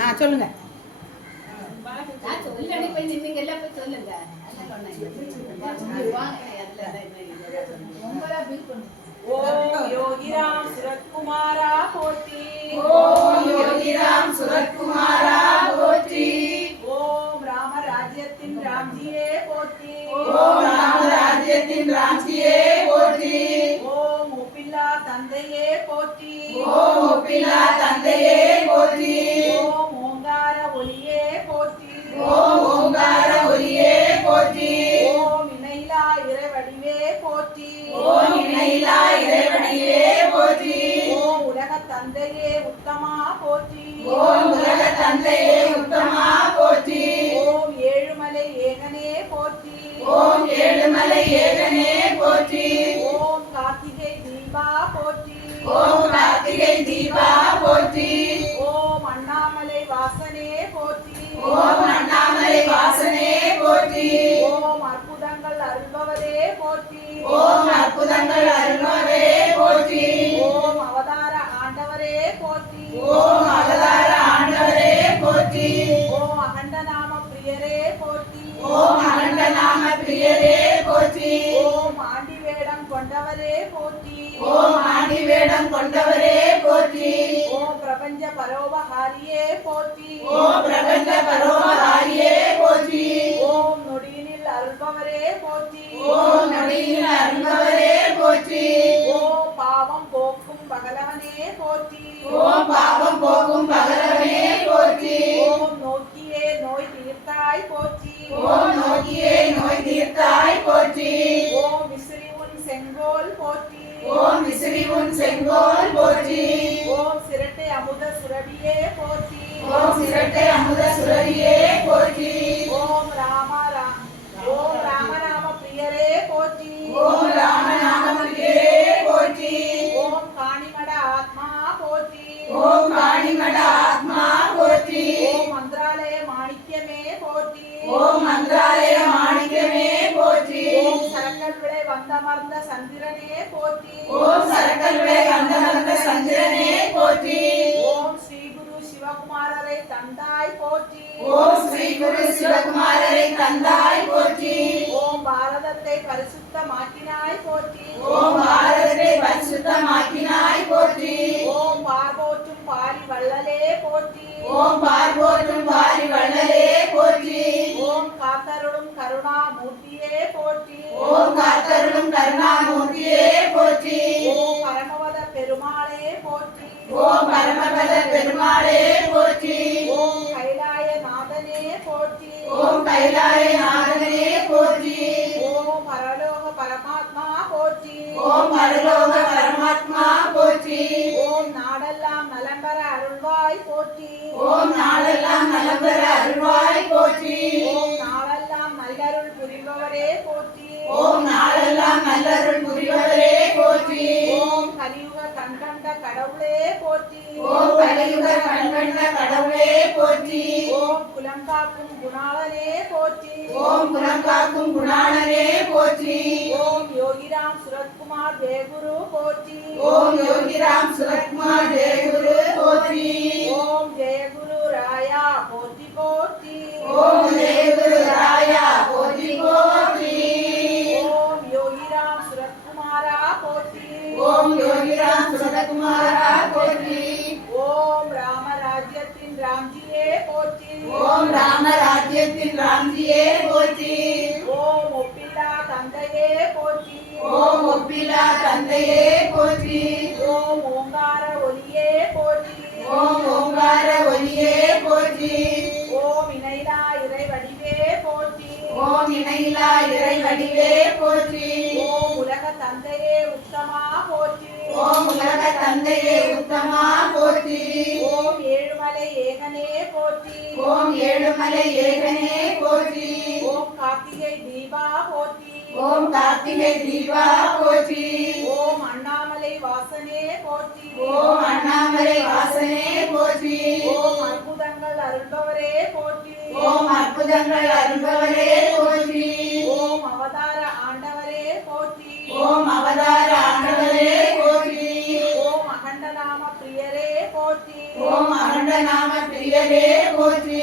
ஆ சொல்லுங்க. ஓம் யோகிராம் சுரத்குமாரா போற்றி. ஓம் யோகிராம் சுரத்குமாரா போற்றி ஓம் ராம ராஜ்யத்தின் ராம்ஜியே போற்றி. ஓம் ராமராஜ்யத்தின் ராம்ஜியே போற்றி. ஓம் தந்தையே போற்றி. ஓம் ஒப்பிலா தந்தையே போற்றி. ஓம் ஓங்கார ஒளியே போற்றி. ஓம் ஓங்கார ஒலியே போற்றி. ஓம் இணையிலா இறைவடிவே போற்றி. ஓம் இணையிலா இறைவனியே போற்றி. ஓம் உலக தந்தையே உத்தமா போற்றி. ஓம் உலக தந்தையே உத்தமா போற்றி. ஓம் ஏழுமலை ஏகனே போற்றி. ஓம் ஏழுமலை ஏகனே போற்றி ஓம் கார்த்திகை தீபா போற்றி ஓம் கார்த்திகை தீபா போற்றி. ஓம் அண்ணாமலை வாசனே போற்றி. ஓம் அண்ணாமலை வாசனே போற்றி. ஓம் அற்புதங்கள் அருள்பவரே போற்றி. ஓம் அற்புதங்கள் அருள்வரே போற்றி. ஓம் அவதார ஓம் ஸ்ரீ குரு சிவகுமாரரை தந்தாய் போற்றி. ஓம் பாரதத்தை பரிசுத்தமாக்கினாய் போற்றி. ஓம் பாரதத்தை பரிசுத்தமாக்கினாய் போற்றி. ஓம் பார்வோற்றும் பாரி வள்ளலே போற்றி. ஓம் பார்வோற்றும் பாரி வள்ளலே போற்றி. ஓம் காத்தருளும் கருணாமூர்த்தியே போற்றி. கடவுளே போற்றி. ஓம் குலங்காக்கும் குணாளனே போற்றி. ஓம் குணங்காக்கும் குணாளனே போற்றி. ஓம் யோகிராம் சுரத்குமார் தேகுரு போற்றி. ஓம் யோகிராம் சுரத்குமார் தேகுரு போற்றி. ஒப்பிலா தந்தையே போற்றி. ஓம் ஓங்கார ஒலியே போற்றி. ஓம் ஓங்கார ஒலியே போற்றி. ஓம் இணைலா இறைவடிவே போற்றி. ஓம் இணையிலா இறைவடிவே போற்றி. ஓம் உலக தந்தையே உத்தமா போற்றி. ஓம் உலக தந்தையே உத்தமா போற்றி. ஓம் ஏழுமலை ஏகனே போற்றி. ஓம் ஏழுமலை ஏகனே போற்றி. ஓம் கார்த்திகை தீபா போற்றி. ஓம் கார்த்திகை தீபா போற்றி. ஓம் அண்ணாமலை வாசனே போற்றி. ஓம் அண்ணாமலை வாசனே போற்றி. ஓம் அற்புதங்கள் அருள்பவரே போற்றி. ஓம் அற்புதங்கள் அருள்பவரே போற்றி. ஓம் அவதார ஆண்டவரே போற்றி. ஓம் அவதார ஆண்டவரே போற்றி. ஓம் அகண்ட நாம பிரியரே போற்றி. ஓம் அகண்ட நாம பிரியரே போற்றி.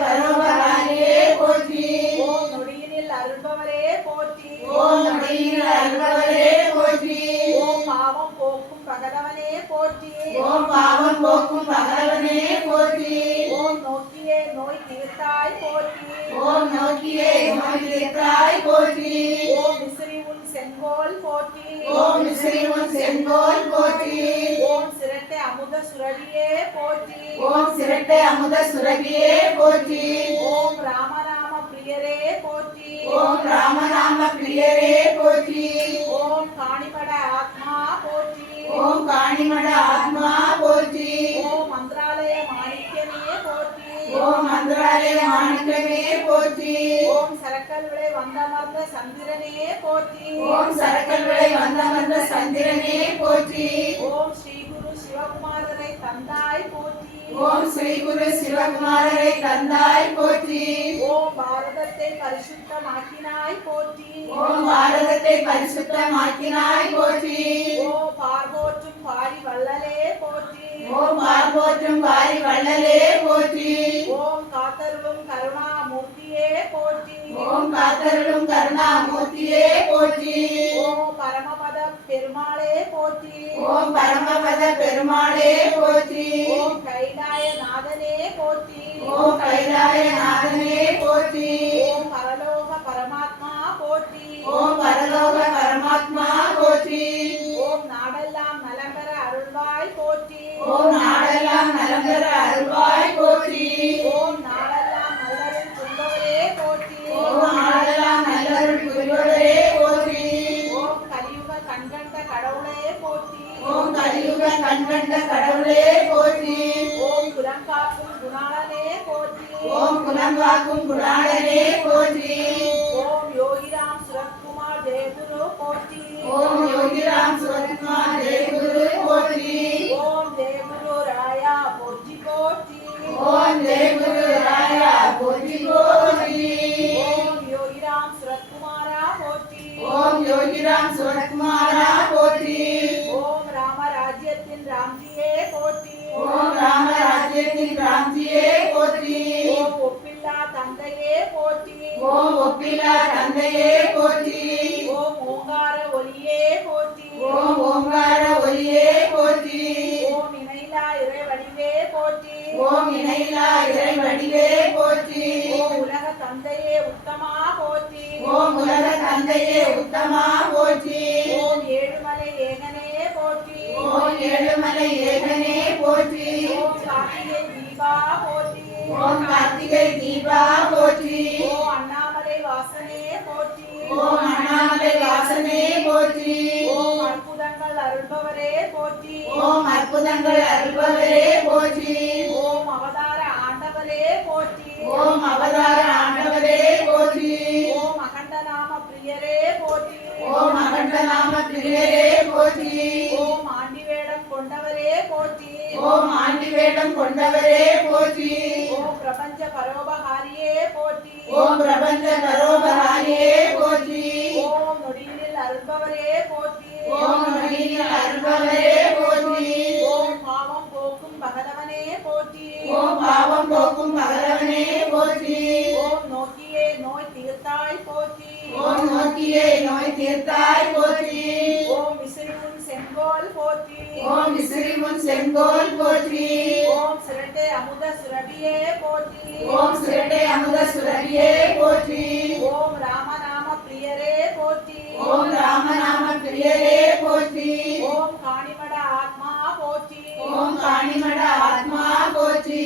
பரோபகாரியே போற்றி. ஓம் நொடியினில் அருள்பவரே போற்றி. ஓம் நொடியில் அருள்பவரே போற்றி. ஓம் பாவம் போக்கும் பகலவனே போற்றி. ஓம் பாவம் போக்கும் பகவனே போற்றி. ஓம் நோக்கியே நோய் தீர்த்தாய் போற்றி. ஓம் நோக்கியே நோய் தீர்த்தாய் போற்றி. ஓம் விசிறி உன் செங்கோல் போற்றி. ஓம் ஸ்ரீமன் செங்கோல் போற்றி. ஓம் சிரட்டை அமுத சுரடியே போற்றி ஓம் சிரட்டை அமுத சுரபியே போற்றி ஓம் ராமநாம பிரியரே போற்றி ஓம் ராமநாம பிரியரே போற்றி ஓம் காணிமட ஆத்மா போற்றி ஓம் காணிமட ஆத்மா போற்றி ஓம் மந்திராலய மாணிக்கமே போற்றி ஓம் மந்திராலய மாணிக்கமே போற்றி ஓம் சரக்கல்விளை வந்தமர்ந்த சந்திரனே போற்றி ஓம் சரக்கல்வளை வந்தமர்ந்த சந்திரனே போற்றி ஓம் ஸ்ரீ சிவகுமாரரை தந்தாய் போற்றி. ஓம் ஸ்ரீ குரு சிவகுமாரரை தந்தாய் போற்றி. ஓம் பாரதத்தை பரிசுத்தமாக்கினாய் போற்றி. ஓம் பாரதத்தை பரிசுத்தமாக்கினாய் போற்றி. ஓம் பார்வோற்றும் பாரி வள்ளலே போற்றி. ஓம் பார்வோற்றும் வாரி வள்ளலே போற்றி. ஓம் காத்தருளும் கருணாமூர்த்தியே போற்றி. ஓம் காத்தருளும் கருணாமூர்த்தியே போற்றி. பரமபத பெருமாளே போற்றி. ஓம் பரமபத பெருமாளே போற்றி. ஓம் கைலாய நாதனே போற்றி. ஓம் கைலாய நாதனே போற்றி. ஓம் பரலோக பரமாத்மா போற்றி. ஓம் பரலோக பரமாத்மா போற்றி. ஓம் நாடெல்லாம் நலம்பெற அருள்வாய் போற்றி. ஓம் நாடெல்லாம் நலம்பெற அருள்வாய் போற்றி கலியுக கண்கண்ட கடவுளே போற்றி. ஓம் குலங்காக்கும் குணாளனே போற்றி. ஓம் குலங்காக்கும் குணாளனே போற்றி. ஓம் யோகிராம் சுரத்குமார் ஜெயகுரு போற்றி. ஓம் யோகிராம் சுரத்குமார் தேவகுரு தந்தையே போற்றி ஓம் ஓங்கார ஒலியே போற்றி ஓம் ஓங்கார ஒலியே போற்றி ஓம் இணைலா இறைவடிவே போற்றி ஓம் இணையிலா இறை வடிவே போற்றி ஓம் உலக தந்தையே உத்தமா போற்றி ஓம் உலக தந்தையே உத்தமா போற்றி ஓம் ஏழுமலை ஏகனே போற்றி ஓம் ஏழுமலை ஏகனே போற்றி ஓம் கார்த்திகை தீபா போற்றி ஓம் கார்த்திகை தீபா வாசனே போற்றி ஓம் அற்புதங்கள் அருள்பவரே போற்றி ஓம் அற்புதங்கள் அருள்பவரே போற்றி ஓம் அவதார ஆண்டவரே போற்றி ஓம் அவதார ஆண்டவரே போற்றி ஓம் அகண்ட நாம பிரியரே போற்றி ஓம் அகண்ட நாம பிரியரே போற்றி ஓம் ஆண்டிவேடம் கொண்டவரே போற்றி ஓம் ஆண்டி வேடம் கொண்டவரே போற்றி ஓம் பிரபஞ்ச பரோபகாரியே போற்றி ஓம் பிரபஞ்ச பரோபகாரியே போற்றி ஓம் நொடியினில் அருள்பவரே போற்றி ஓம் நொடியில் அருள்பவரே போற்றி ஓம் பாவம் போக்கும் பகலவனே போற்றி ஓம் பாவம் போக்கும் பகலவனே போற்றி ஓம் நோக்கியே நோய் தீர்த்தாய் போற்றி ஓம் நோக்கியே நோய் தீர்த்தாய் போற்றி ஓம் விசிறிமுன் செங்கோல் போற்றி ஓம் விசிறிமுன் செங்கோல் போற்றி ஓம் சிரட்டை அமுத சுரபியே போற்றி ஓம் சிரட்டை அமுத சுரபியே போற்றி ஓம் ராமநாம பிரியரே போற்றி ஓம் ராமநாம பிரியரே போற்றி. ஓம் காணிமட ஆத்மா போற்றி. ஓம் காணிமட ஆத்மா போற்றி.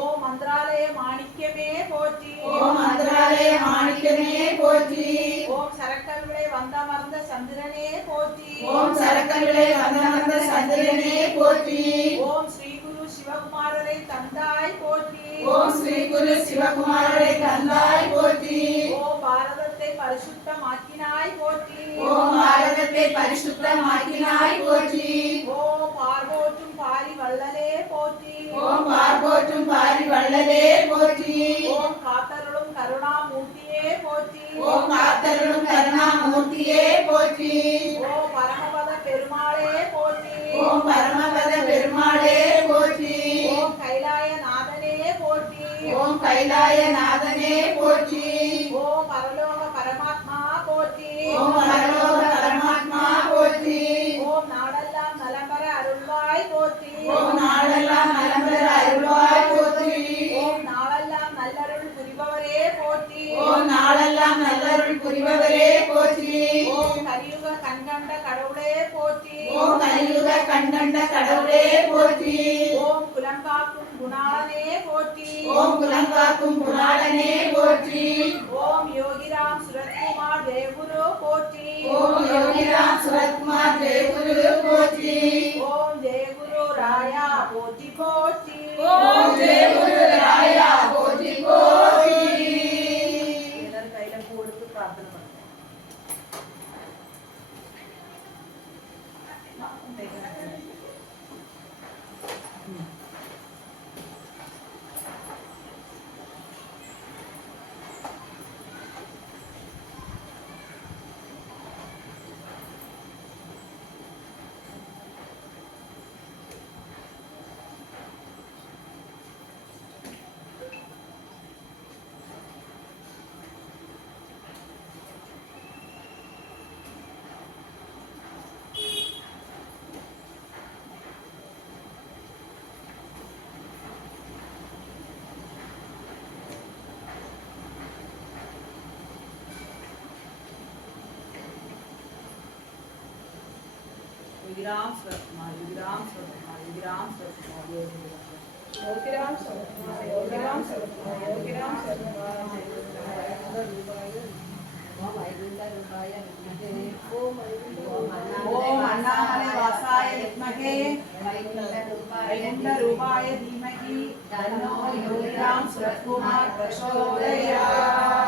ஓம் மந்திராலய மாணிக்கமே போற்றி. ஓம் மந்திராலய மாணிக்கமே போற்றி. ஓம் சரக்கல்விளை வந்தமர்ந்த சந்திரனே போற்றி. ஓம் சரக்கல்லை வந்தமர்ந்த சந்திரனே போற்றி. ஓம் ஸ்ரீ குரு சிவகுமாரரை தந்தாய் போற்றி. ஓம் ஸ்ரீ குரு சிவகுமாரரை தந்தாய் போற்றி. பரிசுத்தமாக்கினாய் போற்றி ஓம் பாரதத்தை பரிசுத்தமாக்கினாய் போற்றி ஓம் பார்வோற்றும் பாரி வள்ளலே போற்றி ஓம் பார்போற்றும் பாரி வள்ளலே போற்றி ஓம் காத்தருளும் கருணாமூர்த்தியே போற்றி ஓம் காத்தருளும் கருணாமூர்த்தியே போற்றி ஓ பரமபத பெருமாளே போற்றி ஓம் பரமபத பெருமாளே போற்றி ஓம் கைலாய நாதனே போற்றி ஓம் கைலாய நாதனே போற்றி ஓம் பரலோக பரமாத்மா போற்றி ஓம் பரலோக பரமாத்மா போற்றி ஓம் நாடெல்லாம் நலம்பர அருள்வாய் போற்றி ஓம் நாளெல்லாம் நலம்பெற அருள்வாய் போற்றி ஓம் நாளெல்லாம் நல்லருள் புரிபவரே போற்றி ஓம் நாளெல்லாம் நல்லருள் புரிபவரே போற்றி ஓம் கலியுக கண்கண்ட கடவுளே போற்றி ஓம் கலியுக கண்கண்ட கடவுளே போற்றி குலங்காக்கும் குணாளனே போற்றி ஓம் குலங்காக்கும் குணாளனே போற்றி ஓம் யோகிராம் சுரத்குமார் தேவகுரு போற்றி ஓம் யோகிராம் சுரத்குமார் ஜெயகுரு போற்றி ஓம் ஜெயகுரு ராயா போற்றி போற்றி ஓம் ஜெயகுரு ராயா போற்றி போற்றி எல்லாரும் கையில பூ எடுத்து பிரார்த்தனை பண்ணுங்க யோகிராம் சுரத்குமார் யோகிராம் சுரத்குமார் யோகிராம் சுரத்குமார் யோகிராம் சுரத்குமார் யோகிராம் சுரத்குமார் யோகிராம் சுரத்குமார் ஓம் அண்ணாமலை வாசாய வித்மகே வைகுண்ட ரூபாய தீமகி தன்னோ யோகிராம் சுரத்குமார் பிரச்சோதயாத் ஓம்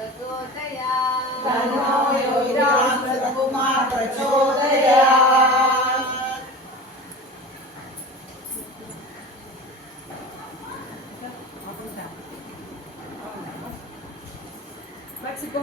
சுரத்குமார் பிரச்சோதயாத் தன்னோ யோகிராம் சுரத்குமார் பிரச்சோதயாத் Mexico